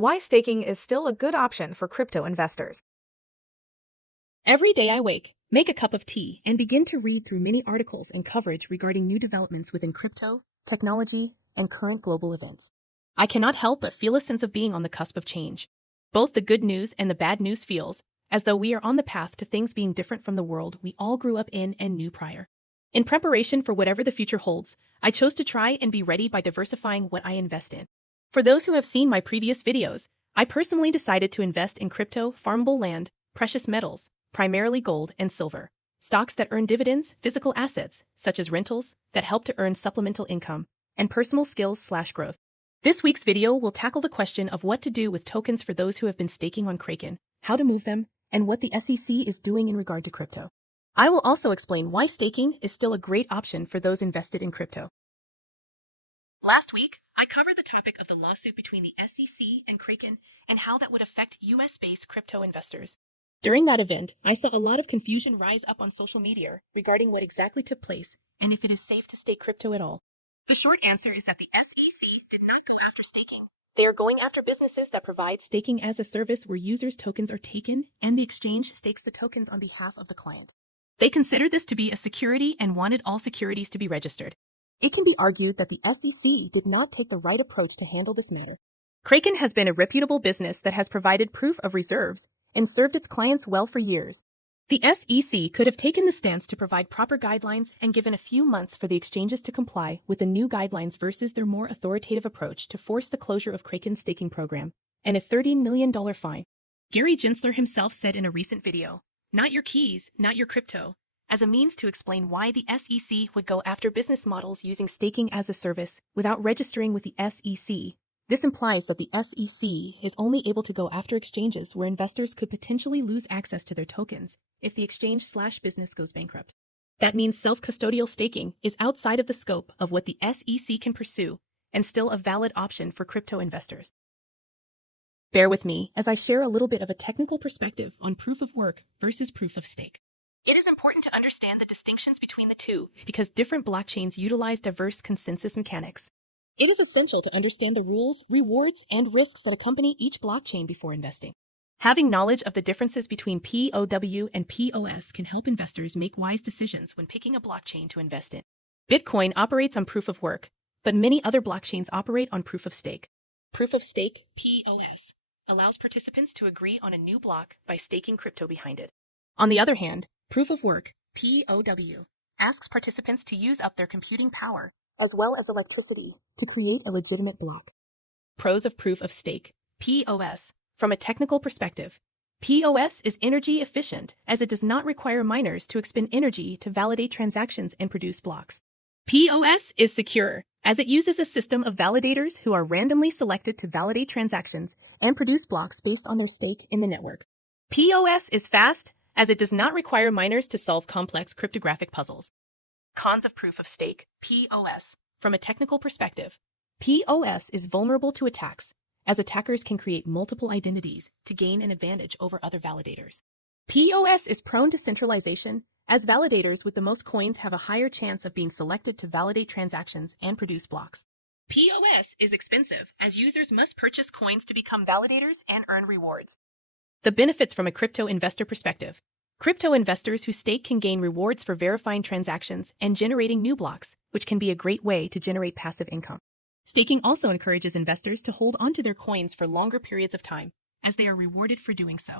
Why staking is still a good option for crypto investors. Every day I wake, make a cup of tea, and begin to read through many articles and coverage regarding new developments within crypto, technology, and current global events. I cannot help but feel a sense of being on the cusp of change. Both the good news and the bad news feels as though we are on the path to things being different from the world we all grew up in and knew prior. In preparation for whatever the future holds, I chose to try and be ready by diversifying what I invest in. For those who have seen my previous videos, I personally decided to invest in crypto, farmable land, precious metals, primarily gold and silver, stocks that earn dividends, physical assets, such as rentals, that help to earn supplemental income, and personal skills/growth. This week's video will tackle the question of what to do with tokens for those who have been staking on Kraken, how to move them, and what the SEC is doing in regard to crypto. I will also explain why staking is still a great option for those invested in crypto. Last week, I covered the topic of the lawsuit between the SEC and Kraken and how that would affect US-based crypto investors. During that event, I saw a lot of confusion rise up on social media regarding what exactly took place and if it is safe to stake crypto at all. The short answer is that the SEC did not go after staking. They are going after businesses that provide staking as a service where users' tokens are taken and the exchange stakes the tokens on behalf of the client. They consider this to be a security and wanted all securities to be registered. It can be argued that the SEC did not take the right approach to handle this matter. Kraken has been a reputable business that has provided proof of reserves and served its clients well for years. The SEC could have taken the stance to provide proper guidelines and given a few months for the exchanges to comply with the new guidelines versus their more authoritative approach to force the closure of Kraken's staking program and a $30 million fine. Gary Gensler himself said in a recent video, "Not your keys, not your crypto," as a means to explain why the SEC would go after business models using staking as a service without registering with the SEC. This implies that the SEC is only able to go after exchanges where investors could potentially lose access to their tokens if the exchange/business goes bankrupt. That means self-custodial staking is outside of the scope of what the SEC can pursue and still a valid option for crypto investors. Bear with me as I share a little bit of a technical perspective on proof of work versus proof of stake. It is important to understand the distinctions between the two because different blockchains utilize diverse consensus mechanics. It is essential to understand the rules, rewards, and risks that accompany each blockchain before investing. Having knowledge of the differences between POW and POS can help investors make wise decisions when picking a blockchain to invest in. Bitcoin operates on proof of work, but many other blockchains operate on proof of stake. Proof of stake, POS, allows participants to agree on a new block by staking crypto behind it. On the other hand, proof of work, POW, asks participants to use up their computing power as well as electricity to create a legitimate block. Pros of proof of stake, POS. From a technical perspective, POS is energy efficient as it does not require miners to expend energy to validate transactions and produce blocks. POS is secure as it uses a system of validators who are randomly selected to validate transactions and produce blocks based on their stake in the network. POS is fast as it does not require miners to solve complex cryptographic puzzles. Cons of proof of stake, POS. From a technical perspective, POS is vulnerable to attacks, as attackers can create multiple identities to gain an advantage over other validators. POS is prone to centralization, as validators with the most coins have a higher chance of being selected to validate transactions and produce blocks. POS is expensive, as users must purchase coins to become validators and earn rewards. The benefits from a crypto investor perspective. Crypto investors who stake can gain rewards for verifying transactions and generating new blocks, which can be a great way to generate passive income. Staking also encourages investors to hold onto their coins for longer periods of time, as they are rewarded for doing so.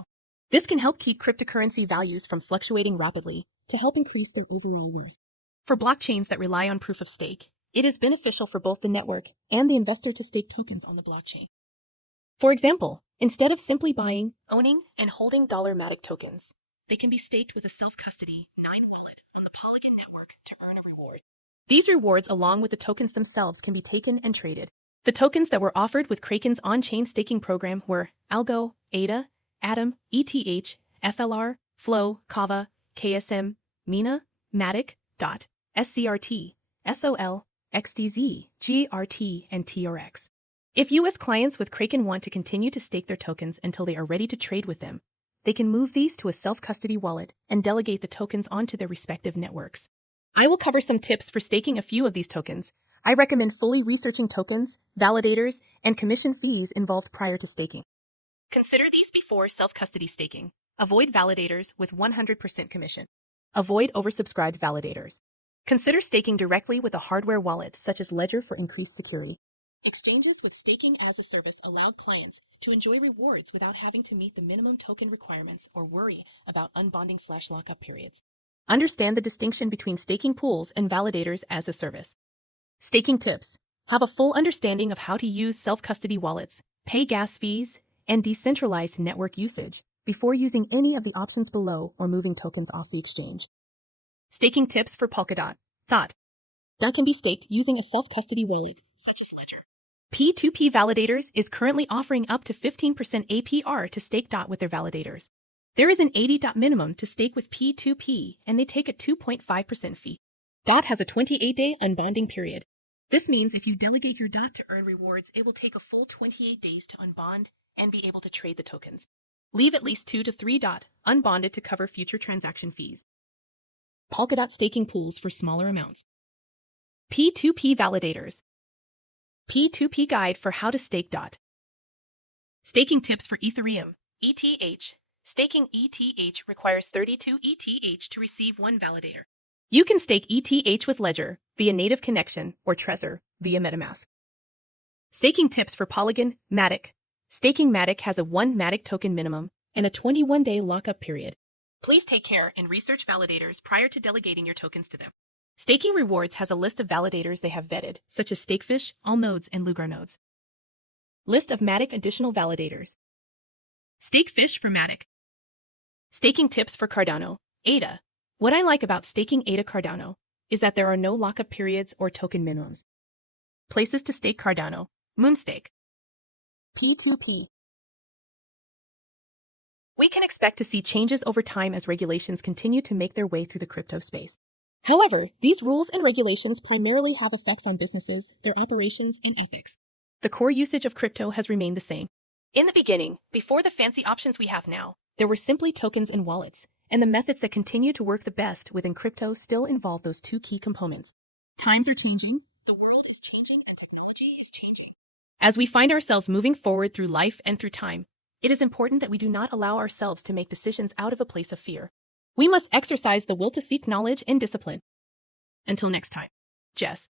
This can help keep cryptocurrency values from fluctuating rapidly to help increase their overall worth. For blockchains that rely on proof of stake, it is beneficial for both the network and the investor to stake tokens on the blockchain. For example, instead of simply buying, owning, and holding $Matic tokens, they can be staked with a self-custody 9 wallet on the Polygon network to earn a reward. These rewards, along with the tokens themselves, can be taken and traded. The tokens that were offered with Kraken's on-chain staking program were Algo, ADA, Atom, ETH, FLR, Flow, Kava, KSM, Mina, Matic, DOT, SCRT, SOL, XDZ, GRT, and TRX. If US clients with Kraken want to continue to stake their tokens until they are ready to trade with them, they can move these to a self-custody wallet and delegate the tokens onto their respective networks. I will cover some tips for staking a few of these tokens, I recommend fully researching tokens, validators, and commission fees involved prior to staking. Consider these before self-custody staking. Avoid validators with 100% commission. Avoid oversubscribed validators. Consider staking directly with a hardware wallet such as Ledger for increased security. Exchanges with staking as a service allow clients to enjoy rewards without having to meet the minimum token requirements or worry about unbonding/lockup periods. Understand the distinction between staking pools and validators as a service. Staking tips. Have a full understanding of how to use self-custody wallets, pay gas fees, and decentralized network usage before using any of the options below or moving tokens off the exchange. Staking tips for Polkadot. Thought. That can be staked using a self-custody wallet, such as Ledger. P2P Validators is currently offering up to 15% APR to stake DOT with their validators. There is an 80 DOT minimum to stake with P2P, and they take a 2.5% fee. DOT has a 28-day unbonding period. This means if you delegate your DOT to earn rewards, it will take a full 28 days to unbond and be able to trade the tokens. Leave at least 2 to 3 DOT unbonded to cover future transaction fees. Polkadot staking pools for smaller amounts. P2P Validators. P2P Guide for how to stake DOT. Staking tips for Ethereum, ETH. Staking ETH requires 32 ETH to receive 1 validator. You can stake ETH with Ledger via native connection or Trezor via MetaMask. Staking tips for Polygon, Matic. Staking Matic has a 1 Matic token minimum and a 21-day lockup period. Please take care and research validators prior to delegating your tokens to them. Staking Rewards has a list of validators they have vetted, such as Stakefish, Allnodes, and Lugar nodes. List of Matic additional validators. Stakefish for Matic. Staking tips for Cardano, ADA. What I like about staking ADA Cardano is that there are no lockup periods or token minimums. Places to stake Cardano, Moonstake. P2P. We can expect to see changes over time as regulations continue to make their way through the crypto space. However, these rules and regulations primarily have effects on businesses, their operations, and ethics. The core usage of crypto has remained the same. In the beginning, before the fancy options we have now, there were simply tokens and wallets, and the methods that continue to work the best within crypto still involve those 2 key components. Times are changing, the world is changing, and technology is changing. As we find ourselves moving forward through life and through time, it is important that we do not allow ourselves to make decisions out of a place of fear. We must exercise the will to seek knowledge and discipline. Until next time, Jess.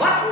What